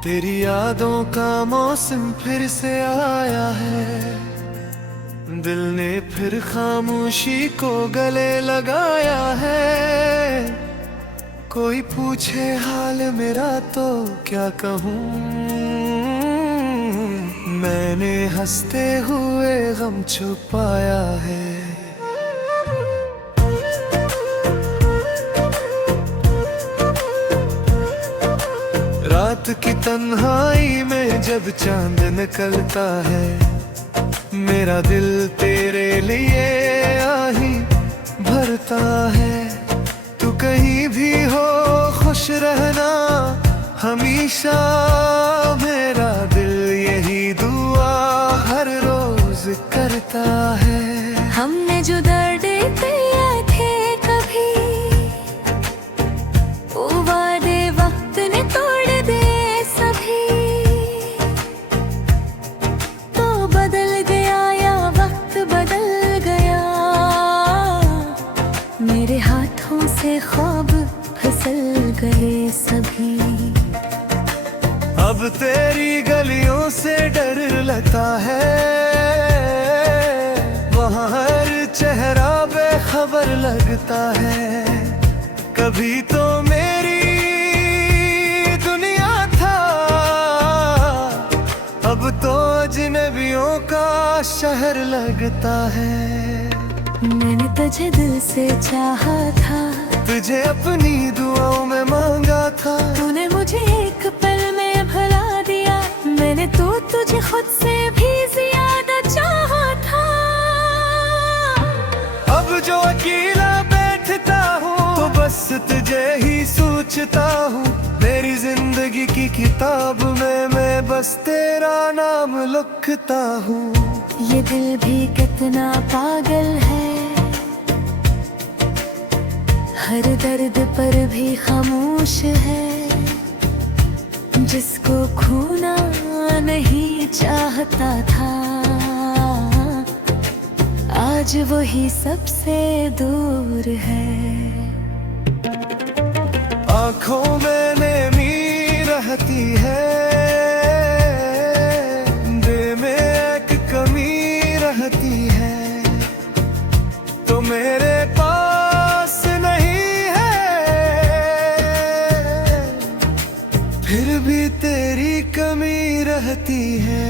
तेरी यादों का मौसम फिर से आया है। दिल ने फिर खामोशी को गले लगाया है। कोई पूछे हाल मेरा तो क्या कहूँ, मैंने हंसते हुए गम छुपाया है। रात की तन्हाई में जब चांद निकलता है, मेरा दिल तेरे लिए आही भरता है। तू कहीं भी हो खुश रहना हमेशा, मेरा दिल यही दुआ हर रोज करता है। हमने जो दर्द पिए थे कभी, वो वादे वक्त ने तोड़ दे सभी। तो बदल गया या वक्त बदल गया, मेरे हाथों से ख्वाब फिसल गए सभी। अब तेरी गलियों से डर लगता है, वहाँ हर चेहरा बेखबर लगता है। कभी तो मेरी दुनिया था, अब तो अजनबियों का शहर लगता है। मैंने तुझे दिल से चाहा था, तुझे अपनी दुआओं में मांगा था। तूने मुझे एक पल में भुला दिया, मैंने तो तुझे खुद से भी ज्यादा चाहा था। अब जो अकेला बैठता हूँ तो बस तुझे ही सोचता हूँ। मेरी जिंदगी की किताब में मैं बस तेरा नाम लिखता हूँ। ये दिल भी कितना पागल है, हर दर्द पर भी खामोश है। जिसको खोना नहीं चाहता था, आज वही सबसे दूर है। आँखों में नमी रहती है, दिल में एक कमी रहती है। तो मेरे पास नहीं है, फिर भी तेरी कमी रहती है।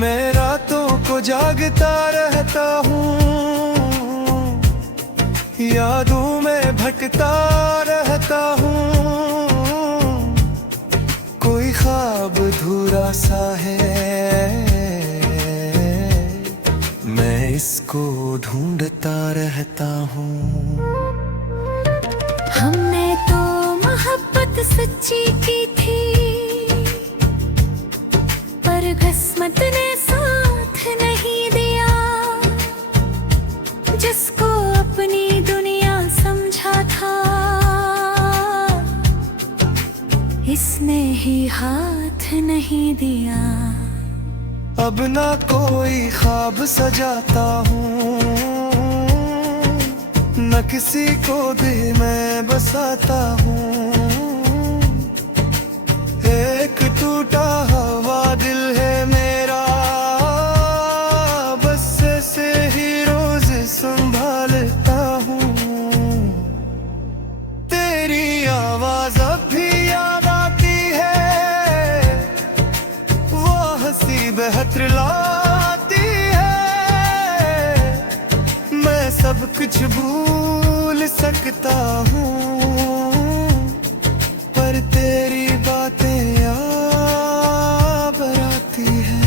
मैं रातों को जागता रहता हूँ, यादों में भटकता रहता हूँ। कोई ख्वाब अधूरा सा है, मैं इसको ढूंढता रहता हूँ। हमने तो मोहब्बत सच्ची की थी, पर किस्मत ने साथ नहीं दिया। जिसको अपनी दुनिया समझा था, इसने ही हाथ नहीं दिया। अब ना कोई ख्वाब सजाता हूँ, न किसी को दिल में बसाता हूँ। एक टूटा हुआ दिल है मेरा, बस से ही रोज संभालता हूँ। तेरी आवाज अब भी याद आती है, वो हंसी बेहतर लाती है। मैं सब कुछ भूल सकता हूँ, पर तेरी बातें याद आती है।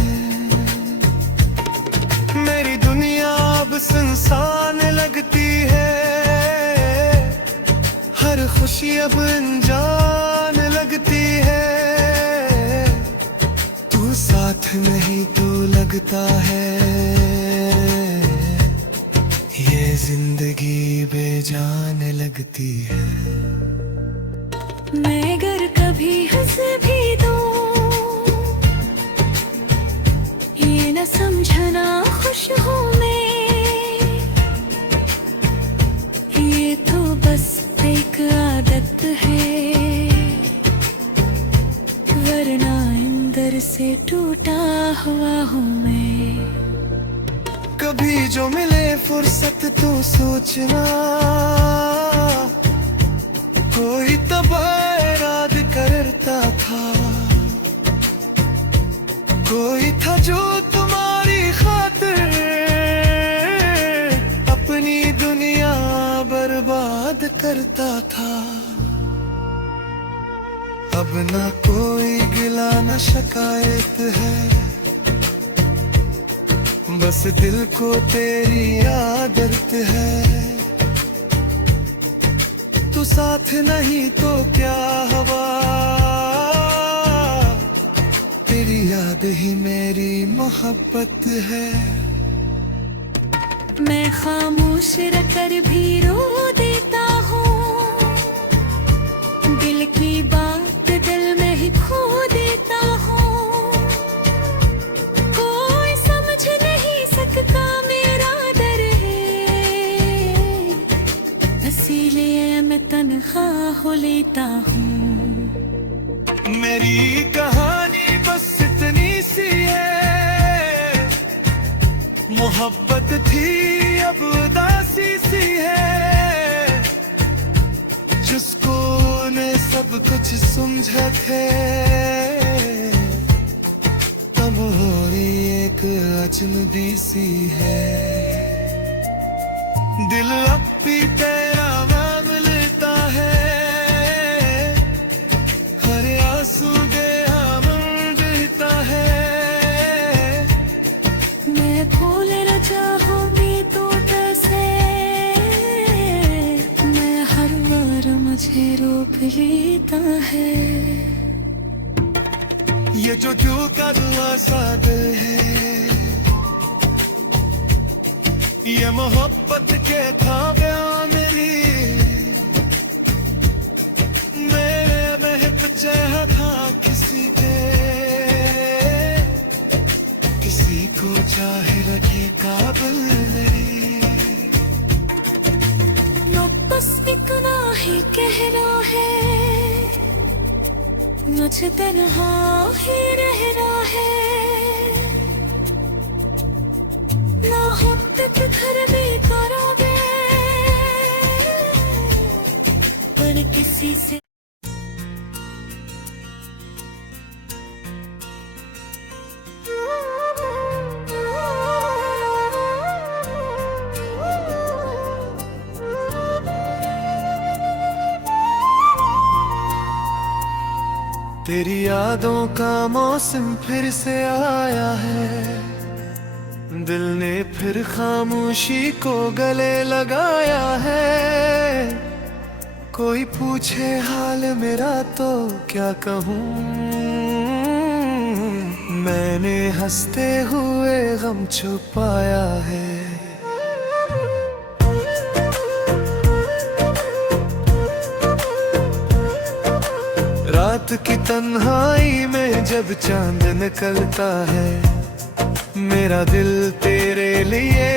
मेरी दुनिया अब सुनसान लगती है, हर खुशी अब अनजान लगती है। तू साथ नहीं तो लगता है, ये जिंदगी बेजान लगती है। मैं अगर कभी हंस भी दूं, ये न समझना खुश हूँ मैं। ये तो बस एक आदत है, अंदर से टूटा हुआ हूँ मैं। कभी जो मिले फुर्सत तो सोचना, कोई तबाराद करता था, कोई था जो तुम्हारी खातिर अपनी दुनिया बर्बाद करता था। अब ना कोई गिला न शिकायत है, बस दिल को तेरी आदत है। तू साथ नहीं तो क्या हवा, तेरी याद ही मेरी मोहब्बत है। मैं खामोश रहकर भी रो देता हूँ, दिल की बात दिल में ही खो देता हूँ। कोई समझ नहीं सकता मेरा दर्द है, इसीलिए मैं तन्हा हो लेता हूँ। मेरी कहानी बस इतनी सी है, मोहब्बत थी अब उदासी सी है। जिसको ने सब कुछ समझा थे, तब हो रही एक अजनबी सी है। दिल अब भी तेरा नाम लेता है, हर आंसू दे आमन देता है। मैं भूल न चाहूंगी तो कैसे, मैं हर बार मुझे रोक लेता है। ये जो दिल का दुआ सा दिल है, ये मोहब्बत के थामे मेरी, मेरे महक चेहरा किसी पे, किसी को चाहे रखे काबिल मेरी। नो बस इतना ही कहना है, मुझे तन्हा ही रहना है। ना हो तक घर में करोगे, पर किसी से तेरी यादों का मौसम फिर से आया है, दिल ने फिर खामोशी को गले लगाया है। कोई पूछे हाल मेरा तो क्या कहूँ, मैंने हंसते हुए गम छुपाया है। रात की तन्हाई में जब चांद निकलता है, मेरा दिल तेरे लिए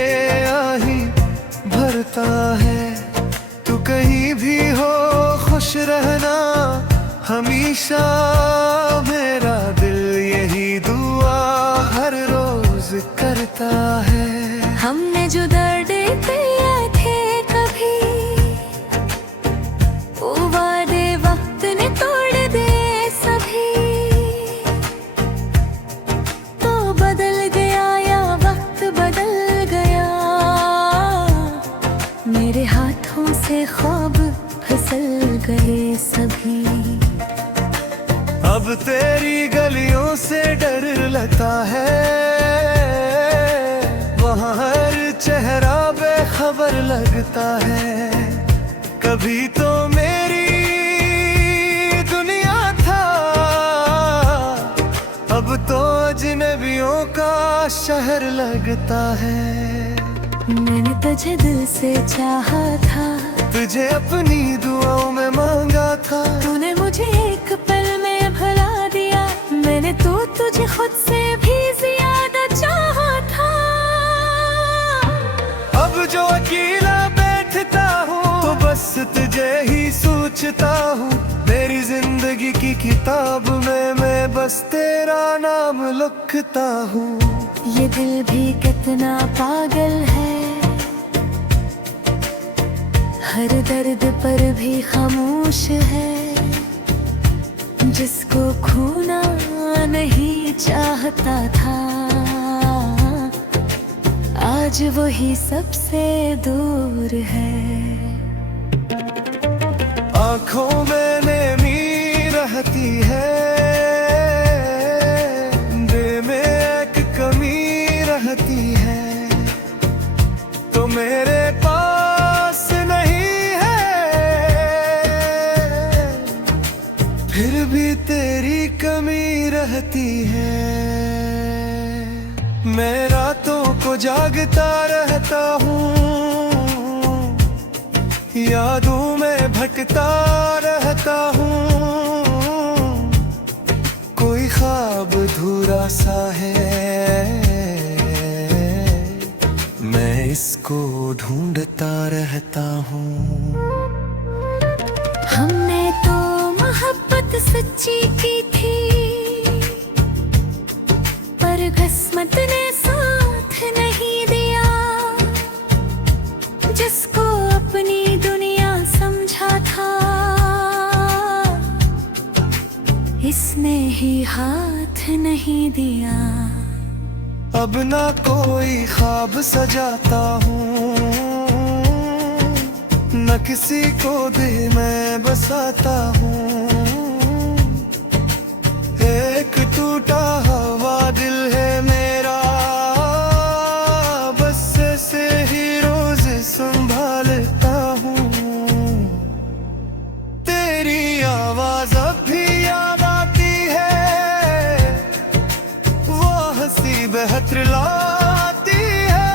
आही भरता है। तू कहीं भी हो खुश रहना हमेशा, मेरा दिल यही दुआ हर रोज करता है। हमने जो दर्द पिए थे कभी, वो वादे वक्त ने तोड़ दे सभी। तो बदल गया या वक्त बदल गया, मेरे हाथों से ख्वाब फिसल गए सभी। अब तेरी गलियों से डर लगता है, वहाँ हर चेहरा बेखबर लगता है। कभी तो मेरी दुनिया था, अब तो अजनबियों का शहर लगता है। मैंने तुझे दिल से चाहा था, तुझे अपनी दुआओं में मांगा था। तूने मुझे एक पल में भुला दिया, मैंने तो तुझे खुद से भी ज्यादा चाहा था। अब जो अकेला बैठता हूँ तो बस तुझे ही सोचता हूँ। मेरी जिंदगी की किताब में मैं बस तेरा नाम लिखता हूँ। ये दिल भी कितना पागल है, हर दर्द पर भी खामोश है। जिसको खोना नहीं चाहता था, आज वही सबसे दूर है। आँखों में नेमी रहती है, दिल में एक कमी रहती है, तो मेरे पास नहीं है। फिर भी तेरी कमी रहती है। मैं रातों को जागता रहता हूँ, यादों में भटकता रहता हूँ। कोई ख्वाब अधूरा सा है, मैं इसको ढूंढता रहता हूँ। हमने तो मोहब्बत सच्ची की थी, पर किस्मत ने साथ नहीं दिया। जिसको अपनी दुनिया समझा था, इसने ही हाथ नहीं दिया। अब ना कोई ख्वाब सजाता हूँ, न किसी को दिल में बसाता हूँ। एक टूटा हुआ दिल है मेरा, बस ऐसे ही रोज संभालता हूँ। तेरी आवाज अब भी याद आती है, वो हंसी बेहतर लाती है।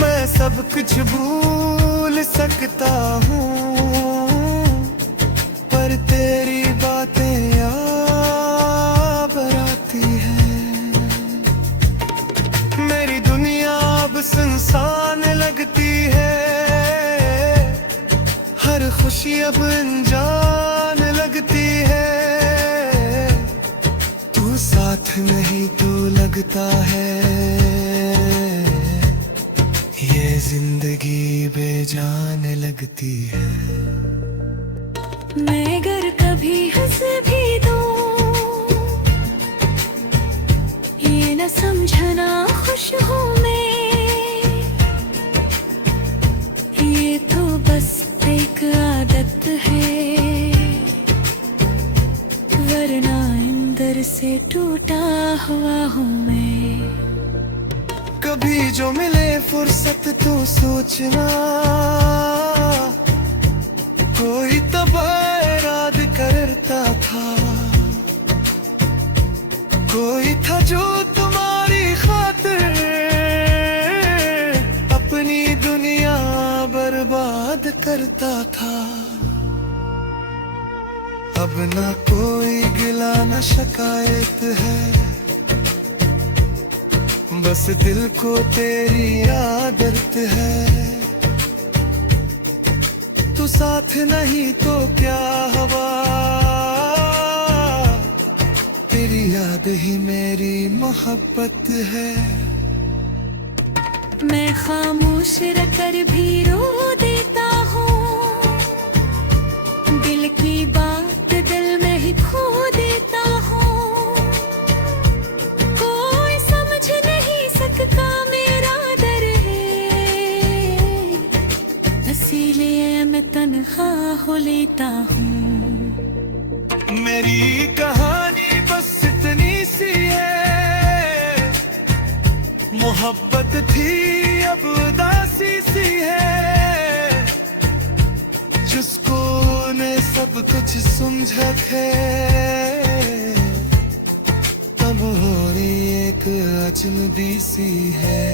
मैं सब कुछ भूल सकता हूँ, पर तेरी बातें याद आती है। मेरी दुनिया अब सुनसान लगती है, हर खुशी अब अनजान लगती है। तू साथ नहीं तो लगता है, ये जिंदगी बेजान लगती है। मैं अगर कभी हंस भी दूं, ये न समझना खुश हूँ मैं। ये तो बस एक आदत है, वरना अंदर से टूटा हुआ हूँ मैं। कभी जो मिले फुर्सत तो सोचना, कोई तबाह इराद करता था। कोई था जो तुम्हारी खातिर अपनी दुनिया बर्बाद करता था। अब ना कोई गिला न शिकायत है, बस दिल को तेरी आदत है। तू साथ नहीं तो क्या हवा, तेरी याद ही मेरी मोहब्बत है। मैं खामोश रहकर भी रो देता हूँ, दिल की बात दिल में ही खो देता हूँ। कोई समझ नहीं सकता मेरा दर्द है, इसीलिए मैं तन्हा हो लेता हूँ। मेरी कहानी बस इतनी सी है, मोहब्बत थी अब उदासी सी है। जिसको ने सब कुछ समझा थे, तब होनी एक अजनबी सी है।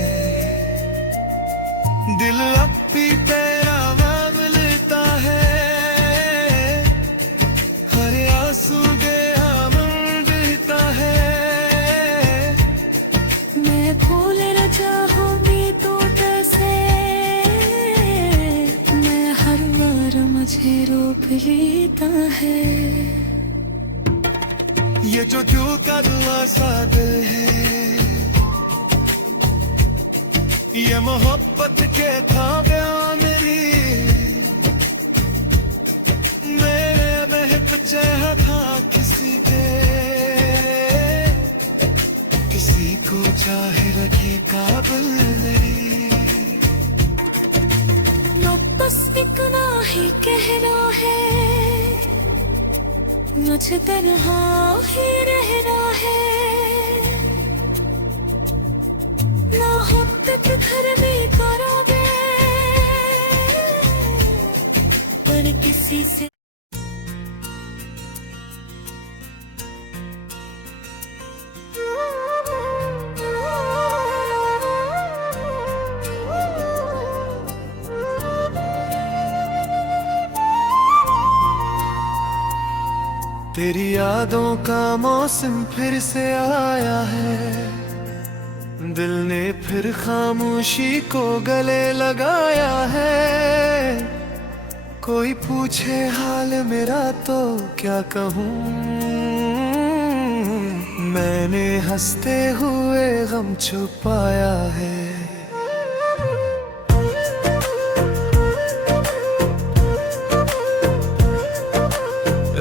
दिल अब भी तेरा नाम लेता है, हर आंसू बेहाम बहता है। मैं भूल न चाहूंगी तो कैसे, मैं हर बार मुझे रोक लेता है। ये जो दिल का दुआ सा दिल है, ये मोहब्बत के था मेरी, मेरे महक चेहरा था किसी पे, किसी को चाहे रखे काबिल नहीं। बस इतना ही कहना है, मुझे तन्हा ही रहना है, ना हो तक घर में करावे, पर किसी से तेरी यादों का मौसम फिर से आया है, दिल ने फिर खामोशी को गले लगाया है। कोई पूछे हाल मेरा तो क्या कहूँ, मैंने हंसते हुए गम छुपाया है।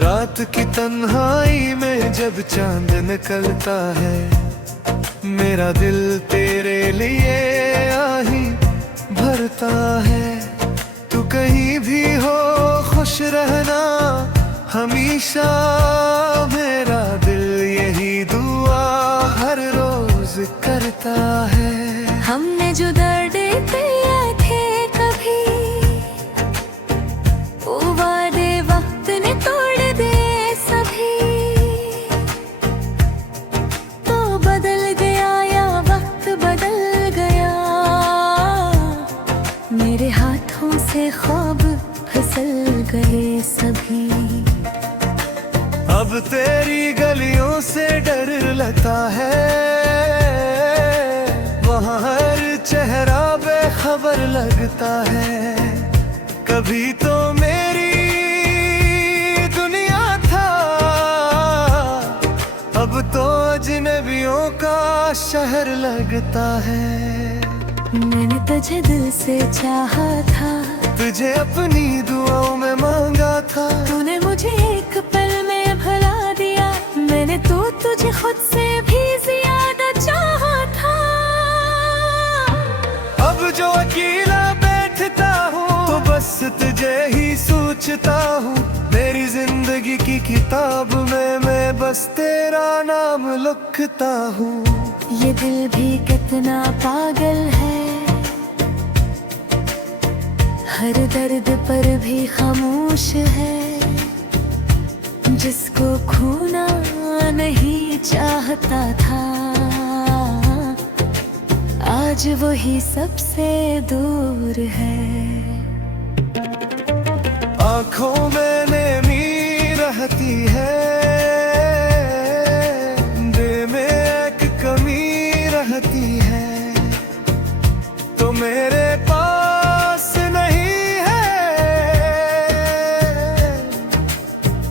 रात की तन्हाई में जब चांद निकलता है, मेरा दिल तेरे लिए आही भरता है। तू कहीं भी हो खुश रहना हमेशा, मेरा दिल यही दुआ हर रोज करता है। हमने जो दर्द पिए थे कभी, वो वादे वक्त ने तोड़ दे सभी, तो बदल गया या वक्त बदल गया, मेरे हाथों से ख्वाब फिसल गए सभी। अब तेरी गलियों से डर लगता है, वहाँ हर चेहरा बेखबर लगता है। कभी तो मेरी दुनिया था, अब तो अजनबियों का शहर लगता है। मैंने तुझे दिल से चाहा था, तुझे अपनी दुआओं में मांगा था, तूने मुझे एक पल में भुला दिया, मैंने तो तुझे खुद से भी ज्यादा चाहा था। अब जो अकेला बैठता हूँ तो बस तुझे ही सोचता हूँ। मेरी जिंदगी की किताब में मैं बस तेरा नाम लिखता हूँ। ये दिल भी कितना पागल है, हर दर्द पर भी खामोश है, जिसको खोना नहीं चाहता था, आज वही सबसे दूर है। आँखों में नमी रहती है, दिल में एक कमी रहती है, तो मेरे पास नहीं है,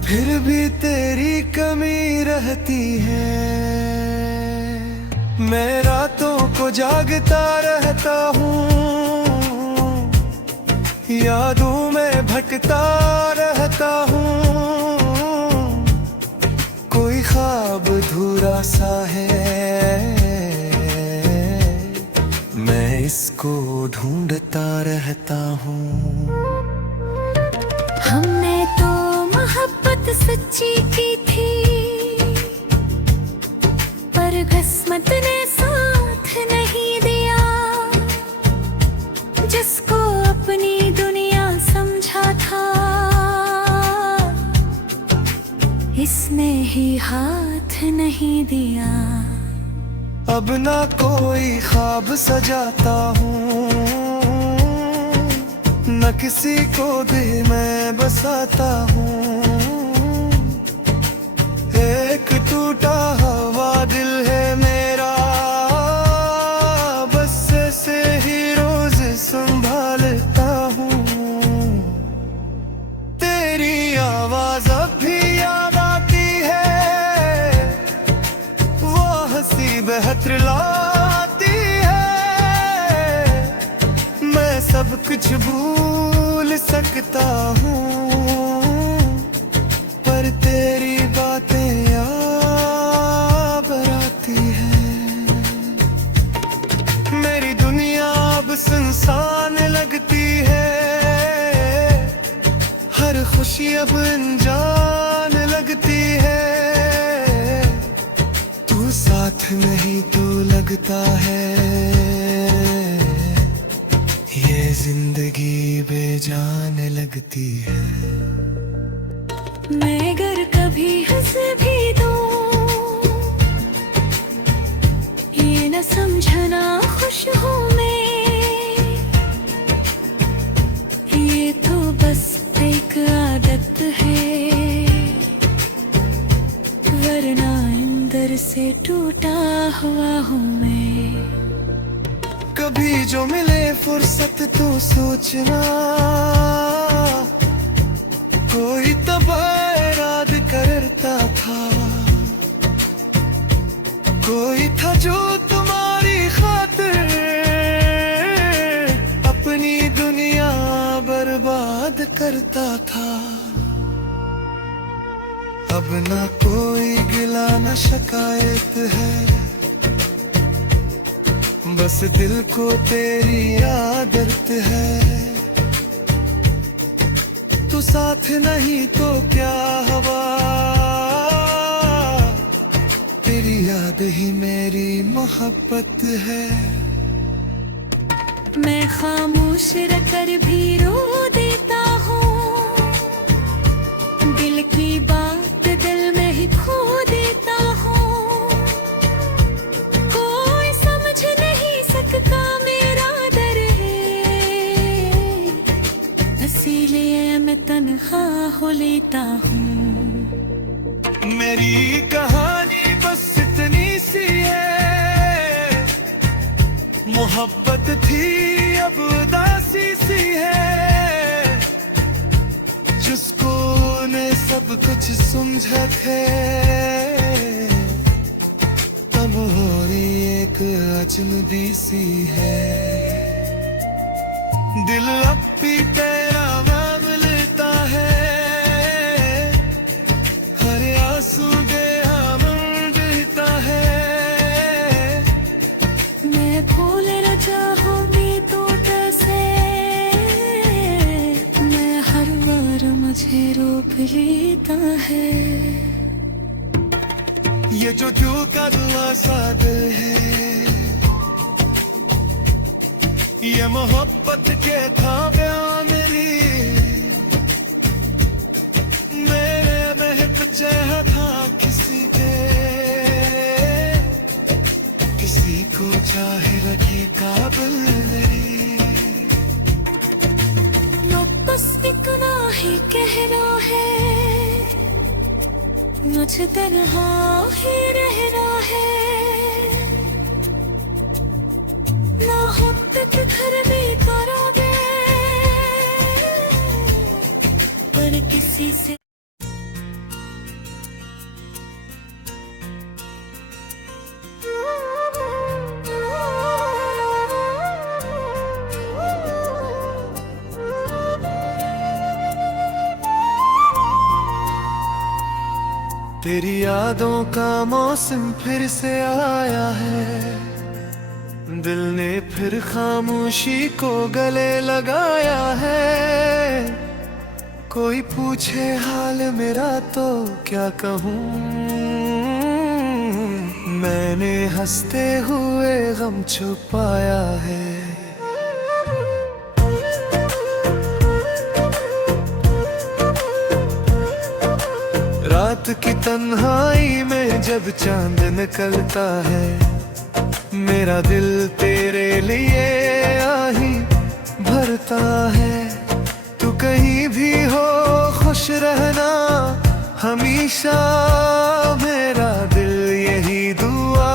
फिर भी तेरी कमी रहती है। मैं रातों को जागता रहता हूँ, यादों में भटकता रहता हूँ, कोई ख्वाब अधूरा सा है, मैं इसको ढूंढता रहता हूँ। हमने तो मोहब्बत सच्ची की थी, पर किस्मत ने साथ नहीं दिया, जिसको अपनी दुनिया समझा था, इसने ही हाथ नहीं दिया। अब ना कोई ख्वाब सजाता हूँ, न किसी को दिल में बसाता हूँ, एक टूटा हुआ दिल है मेरा, बस से ही रोज संभालता हूँ। तेरी आवाज अब भी याद आती है, अब अनजान लगती है, तू साथ नहीं तो लगता है ये जिंदगी बेजान लगती है। मैं अगर कभी हंस भी दूं, ये न समझना खुश हूँ मैं, ये तो बस एक आदत है, वरना अंदर से टूटा हुआ हूँ मैं। कभी जो मिले फुर्सत तो सोचना, कोई तबाह इराद करता था, कोई था जो तुम्हारी खातिर अपनी दुनिया बर्बाद करता था। अब ना कोई गिला न शिकायत है, बस दिल को तेरी आदत है। तू साथ नहीं तो क्या हवा, तेरी याद ही मेरी मोहब्बत है। मैं खामोश रहकर भी रो देता हूँ, दिल की बात दिल में ही खो देता हूँ। कोई समझ नहीं सकता मेरा दर्द है, इसीलिए मैं तन्हा हो लेता हूँ। मेरी कहानी बस इतनी सी है, मोहब्बत थी अब उदासी सी है, जिसको ने सब कुछ समझा है, तब हो रही एक अजनबी सी है। दिल अब भी तेरा नाम लेता है, हर आंसू बेहाम बहता है। मैं भूल न चाहूंगी तो कैसे, मैं हर बार मुझे रोक लेता है। ये जो दिल का दुआ सा दिल है, ये मोहब्बत के था बयां मेरी, मेरे महक चेहरा किसी पे, किसी को चाहे रखे काबिल मेरी। लोग बस इतना ही कहना है, मुझे तन्हा ही रहना है, ना मोहब्बत घर में करोगे, पर किसी से तेरी यादों का मौसम फिर से आया है, दिल ने फिर खामोशी को गले लगाया है। कोई पूछे हाल मेरा तो क्या कहूँ, मैंने हंसते हुए गम छुपाया है। रात की तन्हाई में जब चांद निकलता है, मेरा दिल तेरे लिए आही भरता है। तू कहीं भी हो खुश रहना हमेशा, मेरा दिल यही दुआ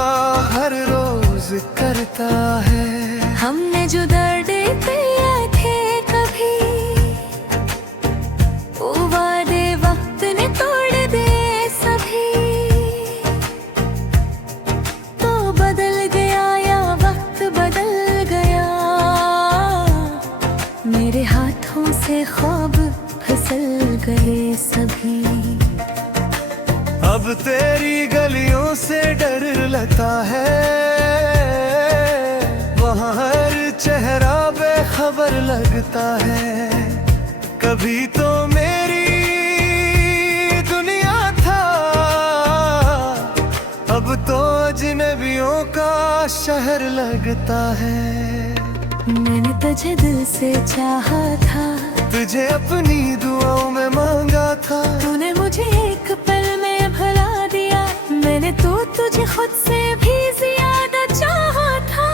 हर रोज करता है। हमने जो दर्द पिए थे कभी, वो वादे वक्त ने तोड़ दे सभी। तो बदल गया या वक्त बदल गया, मेरे हाथों से ख्वाब फिसल गए सभी। अब तेरी गलियों से डर लगता है, वहाँ हर चेहरा बेखबर लगता है। कभी तो मेरी शहर लगता है। मैंने तुझे दिल से चाहा था, तुझे अपनी दुआओं में मांगा था। तूने मुझे एक पल में भुला दिया, मैंने तो तुझे खुद से भी ज्यादा चाहा था।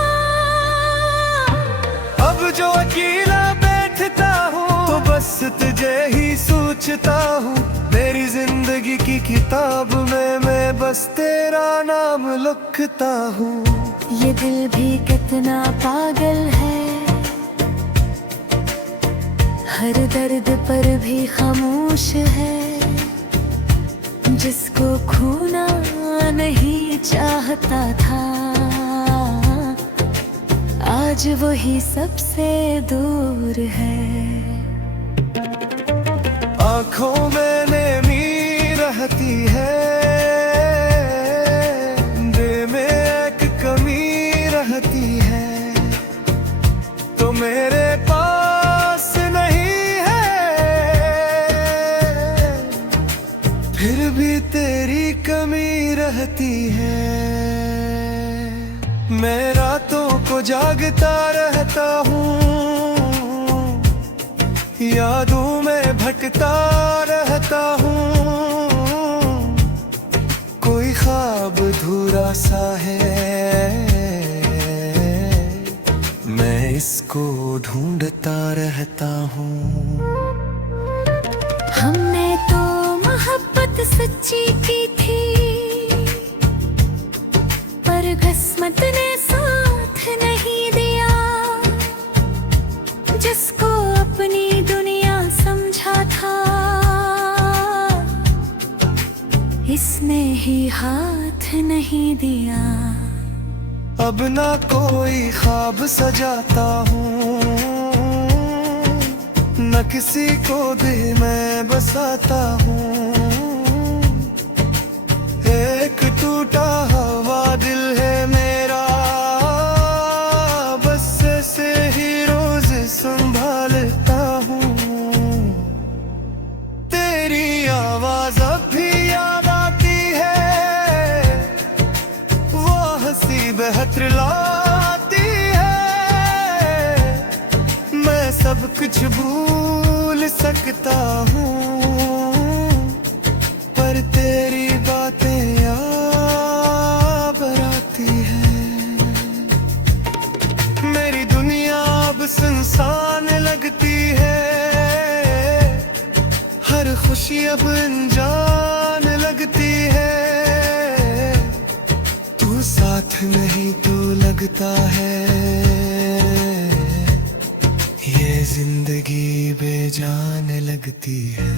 अब जो अकेला बैठता हूँ तो बस तुझे ही सोचता हूँ। मेरी जिंदगी की किताब में मैं बस तेरा नाम लिखता हूँ। ये दिल भी कितना पागल है, हर दर्द पर भी खामोश है। जिसको खोना नहीं चाहता था, आज वही सबसे दूर है। आँखों में नमी रहती है, दिल में एक कमी रहती है। तो मेरे पास नहीं है, फिर भी तेरी कमी रहती है। मैं रातों को जागता रहता हूँ, यादों में भटकता रहता हूँ। कोई ख्वाब अधूरा सा है, मैं इसको ढूंढता रहता हूँ। हमने तो मोहब्बत सच्ची की थी, पर किस्मत ने साथ नहीं दिया। जिसको अपनी दुनिया समझा था, इसने ही हाथ नहीं दिया। अब ना कोई ख्वाब सजाता हूँ, न किसी को दिल में बसाता हूँ। एक टूटा हुआ दिल है मेरा, बस ऐसे ही रोज संभालता हूँ। तेरी आवाज अब भी याद आती है, वो हंसी बेहतर लाती है। मैं सब कुछ भूल सकता हूँ, पर तेरी बातें याद आती है। मेरी दुनिया अब सुनसान लगती है, हर खुशी अब अनजान लगती है। तू साथ नहीं तो लगता है, ये जिंदगी बेजान लगती है।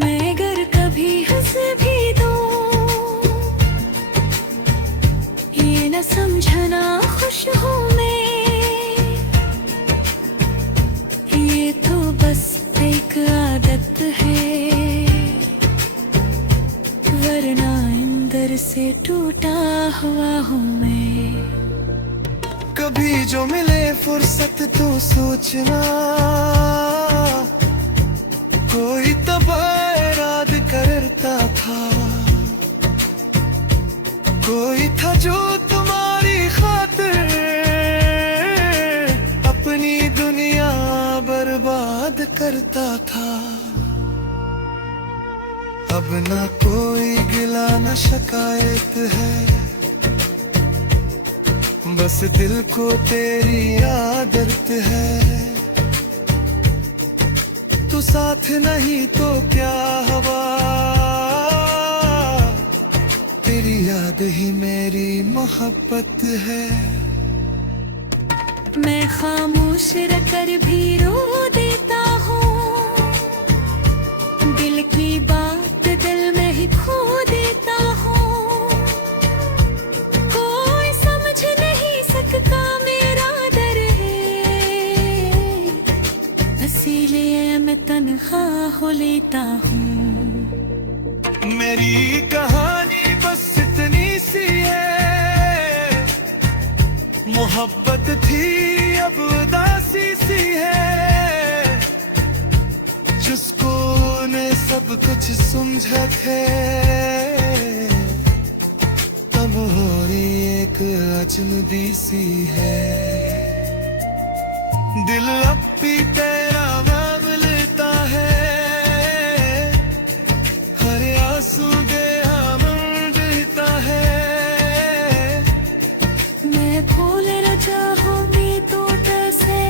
मैं अगर कभी हंस भी दूं, ये न समझना खुश हूँ मैं। ये तो बस एक आदत है, वरना अंदर से टूटा हुआ हूँ मैं। कभी जो मिले फुर्सत तो सोचना, कोई तबाह इराद करता था। कोई था जो तुम्हारी खातिर अपनी दुनिया बर्बाद करता था। अब ना कोई गिला न शिकायत है, बस दिल को तेरी आदत है। तू साथ नहीं तो क्या हवा, तेरी याद ही मेरी मोहब्बत है। मैं खामोश रहकर भी रो देता हूँ, दिल की बात दिल में ही खो देता हूँ। कोई समझ नहीं सकता मेरा दर्द है, इसीलिए मैं तन्हा हो लेता हूँ। मेरी कहानी बस इतनी सी है, मोहब्बत थी अब उदासी सी है। जिसको ने सब कुछ समझा थे, तब हो रही है चुनदी सी है। दिल अपी तेरा नाम लेता है, हर आंसू दे आमन देता है। मैं फूल न चाहूंगी तो कैसे,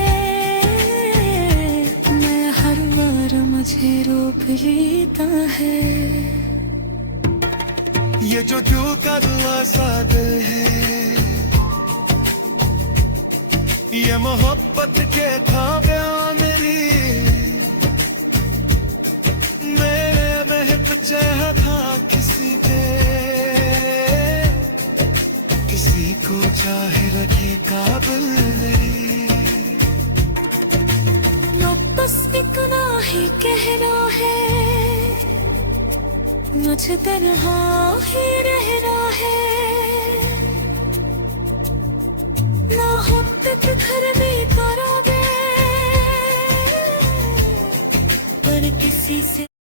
मैं हर बार मुझे रोक लेता है। ये जो दिल का दुआ सा दिल है, ये मोहब्बत के था बयान मेरी, मेरे महब चेहरा किसी पे, किसी को चाहे रखे काबिल मेरी। ना बस इतना ही कहना है, मुझे तन्हा ही रहना है। ना मुद्दत घर में करोगे, पर किसी से